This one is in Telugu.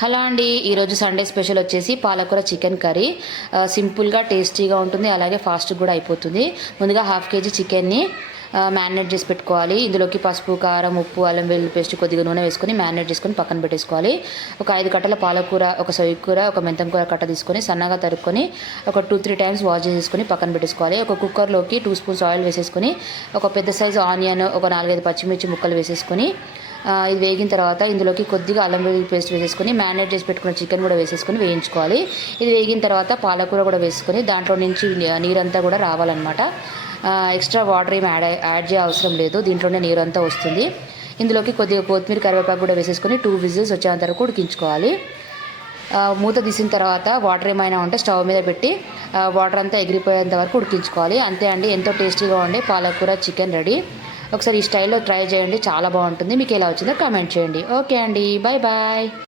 హలో అండి, ఈరోజు సండే స్పెషల్ వచ్చేసి పాలకూర చికెన్ కర్రీ. సింపుల్గా టేస్టీగా ఉంటుంది, అలాగే ఫాస్ట్ కూడా అయిపోతుంది. ముందుగా 1/2 కేజీ చికెన్ని మ్యారినేట్ చేసి పెట్టుకోవాలి. ఇందులోకి పసుపు, కారం, ఉప్పు, అల్లం వెల్లుల్లి పేస్ట్, కొద్దిగా నూనె వేసుకొని మ్యారినేట్ చేసుకొని పక్కన పెట్టేసుకోవాలి. ఒక 5 కట్టల పాలకూర, ఒక సొయ్యకూర, ఒక మెంతం కూర కట్ట తీసుకొని సన్నగా తరుక్కొని ఒక 2-3 టైమ్స్ వాష్ చేసుకొని పక్కన పెట్టేసుకోవాలి. ఒక కుక్కర్లోకి 2 స్పూన్స్ ఆయిల్ వేసేసుకొని ఒక పెద్ద సైజు ఆనియన్, ఒక 4-5 పచ్చిమిర్చి ముక్కలు వేసేసుకొని ఇది వేగిన తర్వాత ఇందులోకి కొద్దిగా అల్లం వెల్లుల్లి పేస్ట్ వేసేసుకొని మ్యారినేట్ చేసి పెట్టుకున్న చికెన్ కూడా వేసేసుకొని వేయించుకోవాలి. ఇది వేగిన తర్వాత పాలకూర కూడా వేసుకొని దాంట్లో నుంచి నీరంతా కూడా రావాలన్నమాట. ఎక్స్ట్రా వాటర్ ఏమి యాడ్ చేయ అవసరం లేదు, దీంట్లోనే నీరు అంతా వస్తుంది. ఇందులోకి కొద్దిగా కొత్తిమీర, కరివేపాకు కూడా వేసేసుకొని 2 విజిల్స్ వచ్చేంత వరకు ఉడికించుకోవాలి. మూత తీసిన తర్వాత వాటర్ ఏమైనా ఉంటే స్టవ్ మీద పెట్టి వాటర్ అంతా ఎగిరిపోయేంత వరకు ఉడికించుకోవాలి. అంతే అండి, ఎంతో టేస్టీగా ఉండే పాలకూర చికెన్ రెడీ. ఒకసారి ఈ స్టైల్లో ట్రై చేయండి, చాలా బాగుంటుంది. మీకు ఎలా వచ్చిందో కామెంట్ చేయండి. ఓకే అండి, బాయ్ బాయ్.